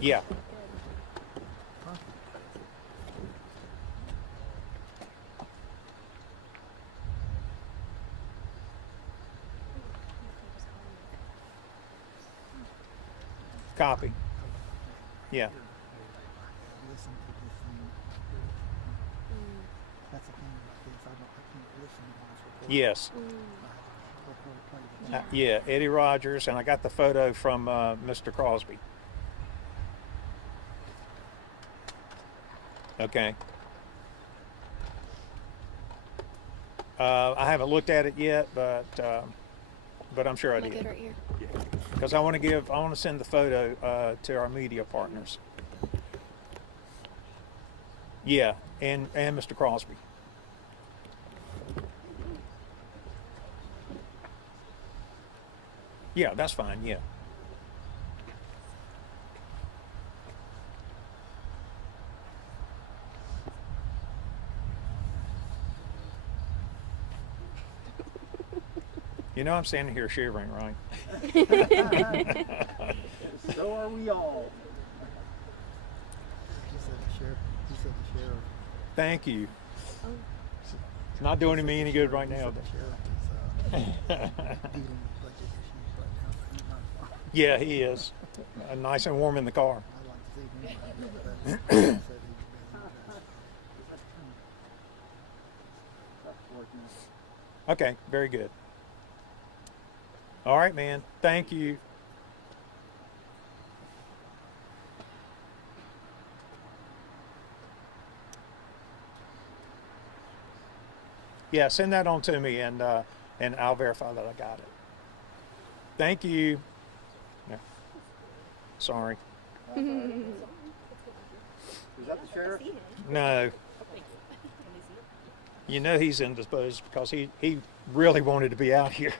Yeah. Copy. Yeah. Listen to this thing. That's the thing about this. I can't listen to what's recorded. Yes. I have to record part of it. Yeah, Eddie Rogers, and I got the photo from Mr. Crosby. Okay. I haven't looked at it yet, but I'm sure I Am I good did. right here? Because I want to send the photo to our media partners. Yeah, and Mr. Crosby. Yeah, that's fine. Yeah. You know, I'm standing here shivering, right? So are we all. He said the sheriff. He said the sheriff. Thank you. Oh, It's not doing me any good right He now. said the sheriff is dealing with budget issues right now. So he's not. Yeah, he is. Nice and warm in the car. I'd like to see him. But he said he was busy. Okay, very good. All right, man. Thank you. Yeah, send that on to me, and I'll verify that I got it. Thank you. Yeah. Sorry. Is that the sheriff? No. You know he's indisposed because he really wanted to be out here.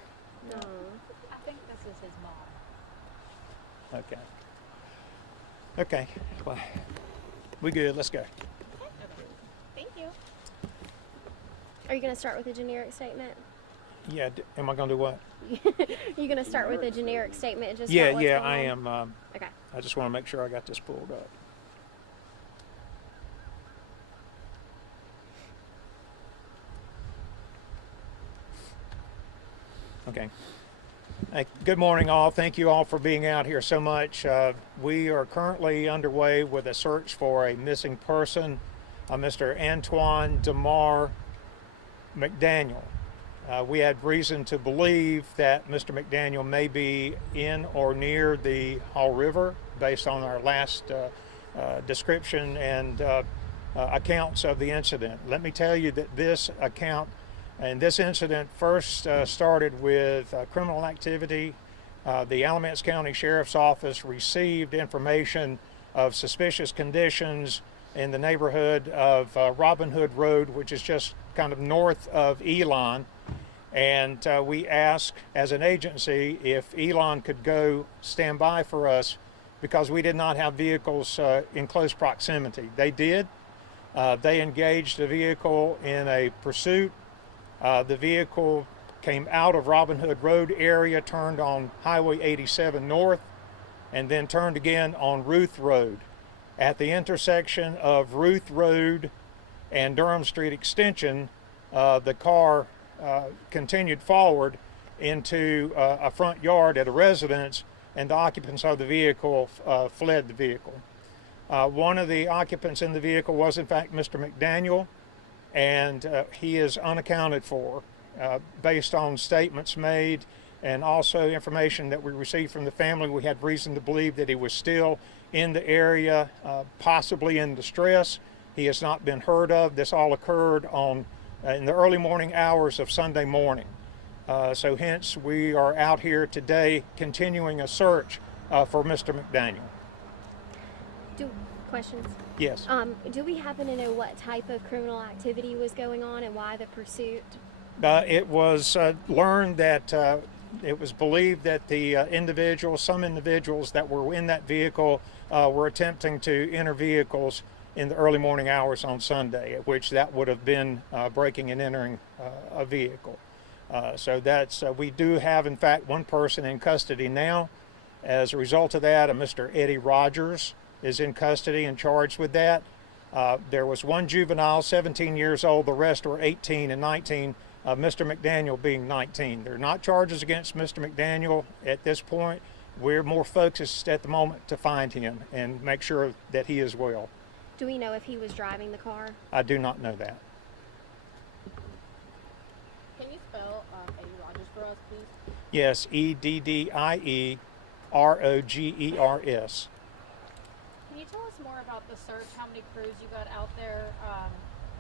no. I think this is his mom. Okay. Okay. Well, we good. Let's go. Thank you. Are you going to start with a generic statement? Yeah. Am I going to do what? You going to start with a generic statement? Just Yeah, about what's yeah, going I on? am. Okay. I just want to make sure I got this pulled up. Okay. Hey, good morning, all. Thank you all for being out here so much. We are currently underway with a search for a missing person, Mr. Antwain Demar McDaniel. We had reason to believe that Mr. McDaniel may be in or near the Hall River based on our last description and accounts of the incident. Let me tell you that this account and this incident first started with criminal activity. The Alamance County Sheriff's Office received information of suspicious conditions in the neighborhood of Robin Hood Road, which is just kind of north of Elon. And we asked as an agency if Elon could go stand by for us because we did not have vehicles in close proximity. They did. They engaged the vehicle in a pursuit. The vehicle came out of Robin Hood Road area, turned on Highway 87 North, and then turned again on Ruth Road. At the intersection of Ruth Road and Durham Street Extension, the car continued forward into a front yard at a residence, and the occupants of the vehicle fled the vehicle. One of the occupants in the vehicle was in fact Mr. McDaniel, and he is unaccounted for based on statements made and also information that we received from the family. We had reason to believe that he was still in the area, possibly in distress. He has not been heard of. This all occurred in the early morning hours of Sunday morning. So hence we are out here today continuing a search for Mr. McDaniel. Questions? Yes. Do we happen to know what type of criminal activity was going on and why the pursuit? It was learned that it was believed that some individuals that were in that vehicle were attempting to enter vehicles in the early morning hours on Sunday, at which that would have been breaking and entering a vehicle. So that's we do have in fact one person in custody now. As a result of that, Mr. Eddie Rogers is in custody and charged with that. There was one juvenile, 17 years old. The rest were 18 and 19. Mr. McDaniel being 19. There are not charges against Mr. McDaniel at this point. We're more focused at the moment to find him and make sure that he is well. Do we know if he was driving the car? I do not know that. Can you spell Eddie Rogers for us, please? Yes, EDDIEROGERS. Can you tell us more about the search? How many crews you got out there?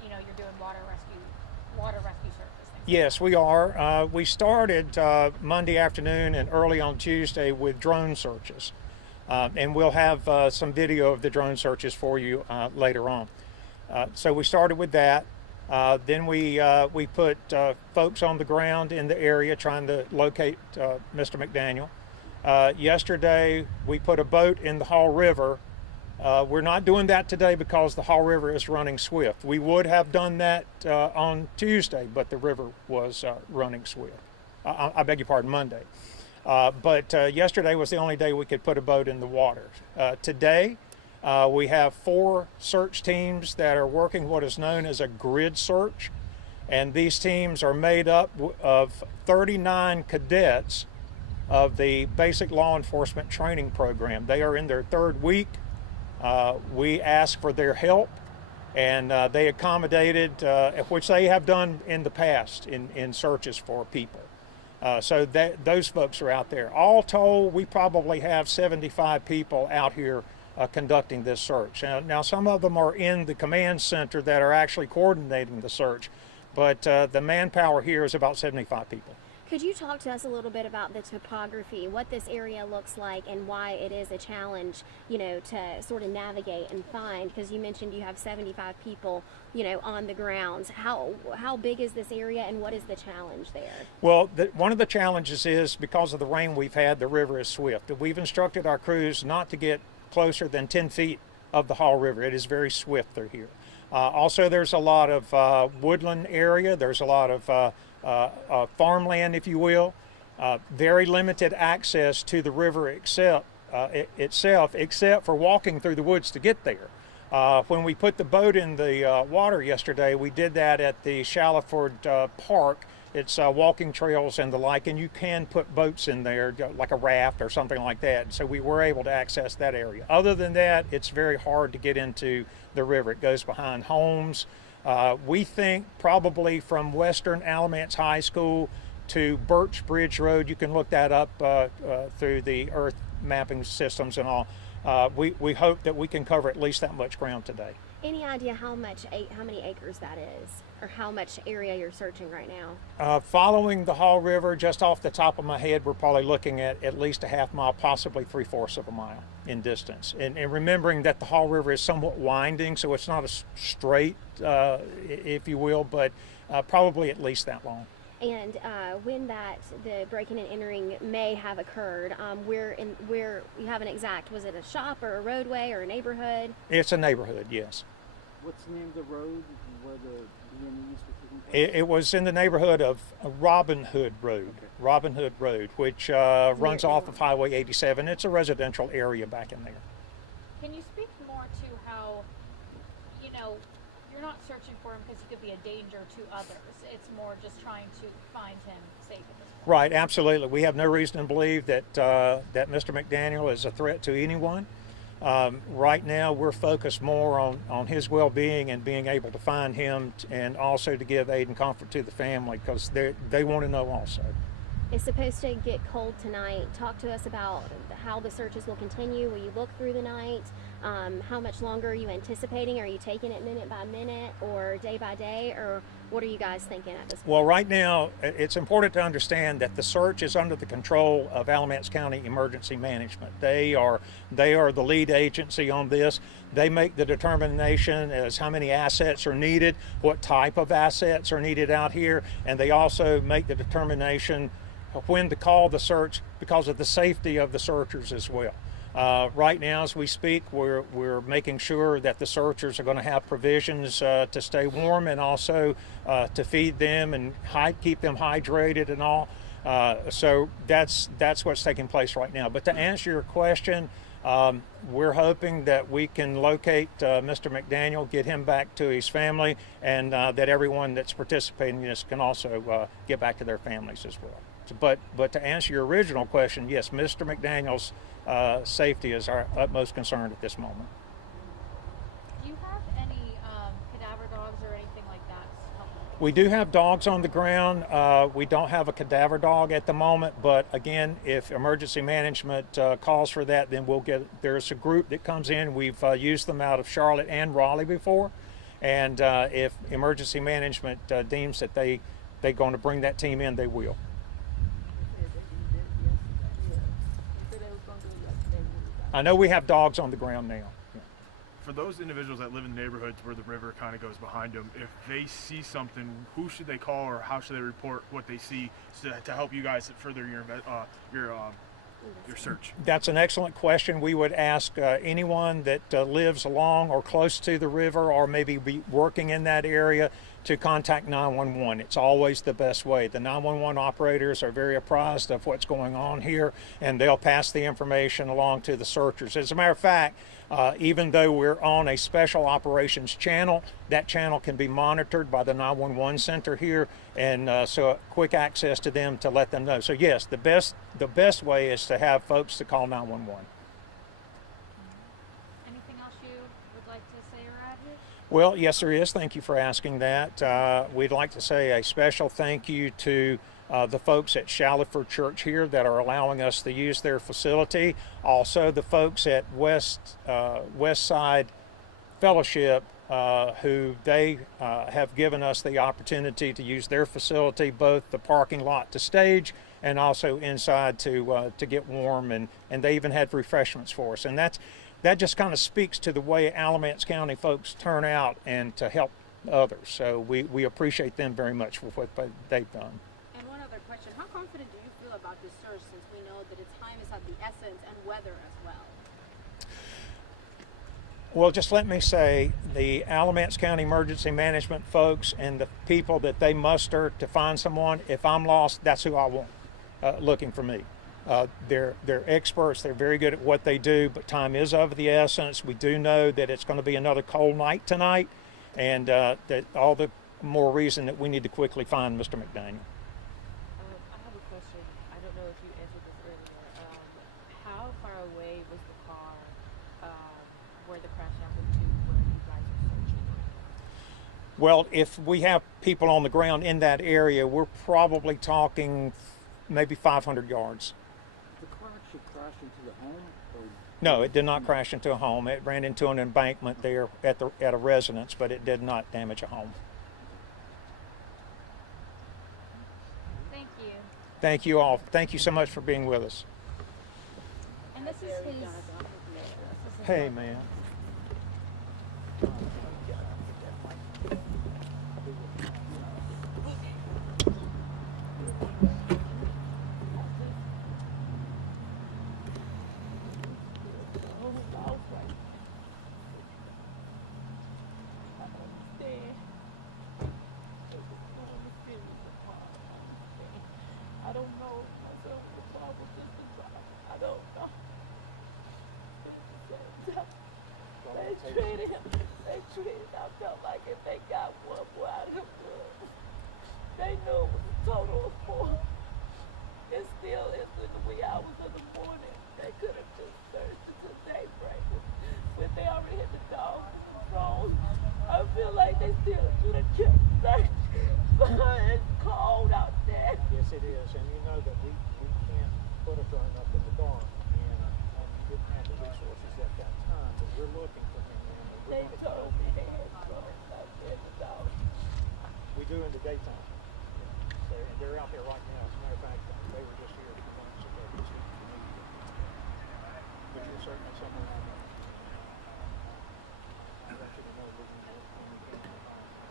You're doing water rescue service. Yes, we are. We started Monday afternoon and early on Tuesday with drone searches. And we'll have some video of the drone searches for you later on. So we started with that. Then we put folks on the ground in the area trying to locate Mr. McDaniel. Yesterday we put a boat in the Hall River. We're not doing that today because the Hall River is running swift. We would have done that on Tuesday, but the river was running swift. I beg your pardon, Monday. But yesterday was the only day we could put a boat in the water. Today, we have 4 search teams that are working what is known as a grid search. And these teams are made up of 39 cadets of the basic law enforcement training program. They are in their 3rd week. We asked for their help, and they accommodated, which they have done in the past in searches for people. So those folks are out there. All told, we probably have 75 people out here conducting this search. Now, some of them are in the command center that are actually coordinating the search, but the manpower here is about 75 people. Could you talk to us a little bit about the topography, what this area looks like, and why it is a challenge, to sort of navigate and find? Because you mentioned you have 75 people, on the grounds. How big is this area, and what is the challenge there? Well, one of the challenges is because of the rain we've had, the river is swift. We've instructed our crews not to get closer than 10 feet of the Hall River. It is very swift through here. Also, there's a lot of woodland area. There's a lot of farmland, if you will. Very limited access to the river itself, except for walking through the woods to get there. When we put the boat in the water yesterday, we did that at the Shallowford Park. It's walking trails and the like, and you can put boats in there, like a raft or something like that. So we were able to access that area. Other than that, it's very hard to get into the river. It goes behind homes. We think probably from Western Alamance High School to Birch Bridge Road, you can look that up through the earth mapping systems and all. We hope that we can cover at least that much ground today. Any idea how many acres that is, or how much area you're searching right now? Following the Hall River, just off the top of my head, we're probably looking at least a half mile, possibly 3/4 of a mile in distance. And remembering that the Hall River is somewhat winding, so it's not a straight, if you will, but probably at least that long. And when the breaking and entering may have occurred, where you have an exact, was it a shop or a roadway or a neighborhood? It's a neighborhood, yes. What's the name of the road where the BMEs were taking place? It was in the neighborhood of Robin Hood Road, Okay. Robin Hood Road, which runs off of Highway 87. It's a residential area back in there. Can you speak more to how, you're not searching for him because he could be a danger to others. It's more just trying to find him safe at this point. Right, absolutely. We have no reason to believe that Mr. McDaniel is a threat to anyone. Right now, we're focused more on his well-being and being able to find him, and also to give aid and comfort to the family, because they want to know also. It's supposed to get cold tonight. Talk to us about how the searches will continue. Will you look through the night? How much longer are you anticipating? Are you taking it minute by minute or day by day, or what are you guys thinking at this point? Well, right now, it's important to understand that the search is under the control of Alamance County Emergency Management. They are the lead agency on this. They make the determination as how many assets are needed, what type of assets are needed out here, and they also make the determination of when to call the search because of the safety of the searchers as well. Right now, as we speak, we're making sure that the searchers are going to have provisions to stay warm, and also to feed them and keep them hydrated and all. So that's what's taking place right now. But to answer your question, We're hoping that we can locate Mr. McDaniel, get him back to his family, and that everyone that's participating in this can also get back to their families as well. But to answer your original question, yes, Mr. McDaniel's safety is our utmost concern at this moment. Do you have any cadaver dogs or anything like that? We do have dogs on the ground. We don't have a cadaver dog at the moment, but again, if emergency management calls for that, then there's a group that comes in. We've used them out of Charlotte and Raleigh before, and if emergency management deems that they're going to bring that team in, they will. I know we have dogs on the ground now. For those individuals that live in neighborhoods where the river kind of goes behind them, if they see something, who should they call or how should they report what they see to help you guys further your search? That's an excellent question. We would ask anyone that lives along or close to the river or maybe be working in that area to contact 911. It's always the best way. The 911 operators are very apprised of what's going on here, and they'll pass the information along to the searchers. As a matter of fact, even though we're on a special operations channel, that channel can be monitored by the 911 center here, and so quick access to them to let them know. So yes, the best way is to have folks to call 911. Anything else you would like to say or add here? Well, yes, there is. Thank you for asking that. We'd like to say a special thank you to the folks at Shallowford Church here that are allowing us to use their facility. Also, the folks at West Side Fellowship, who they have given us the opportunity to use their facility, both the parking lot to stage and also inside to get warm, and they even had refreshments for us. And that just kind of speaks to the way Alamance County folks turn out and to help others. So we appreciate them very much for what they've done. And one other question, how confident do you feel about this search since we know that its time is of the essence and weather as well? Well, just let me say, the Alamance County Emergency Management folks and the people that they muster to find someone, if I'm lost, that's who I want looking for me. They're experts. They're very good at what they do, but time is of the essence. We do know that it's going to be another cold night tonight, and that all the more reason that we need to quickly find Mr. McDaniel. I have a question. I don't know if you answered this earlier. How far away was the car where the crash happened to where you guys are searching? Well, if we have people on the ground in that area, we're probably talking maybe 500 yards. The car actually crashed into the home? Or No, it did not crash into a home. It ran into an embankment there at a residence, but it did not damage a home. Thank you. Thank you all. Thank you so much for being with us. And this is his. Hey, man. I don't know myself the problem just to drive. I don't know. They treated, I felt like if they got one boy out of the woods, they knew it was a total of 4. It still is in the wee hours of the morning. They could have just searched until daybreak. When they already hit the dogs and the drones, I feel like they still should have kept searching. It's cold out there. Yes, it is, and you know that we can't put a drone up in the dark, and didn't have the resources at that time, but we're looking for him now. They told me they had drones out there in the dog. We do in the daytime. So, and they're out there right now. As a matter of fact, they were just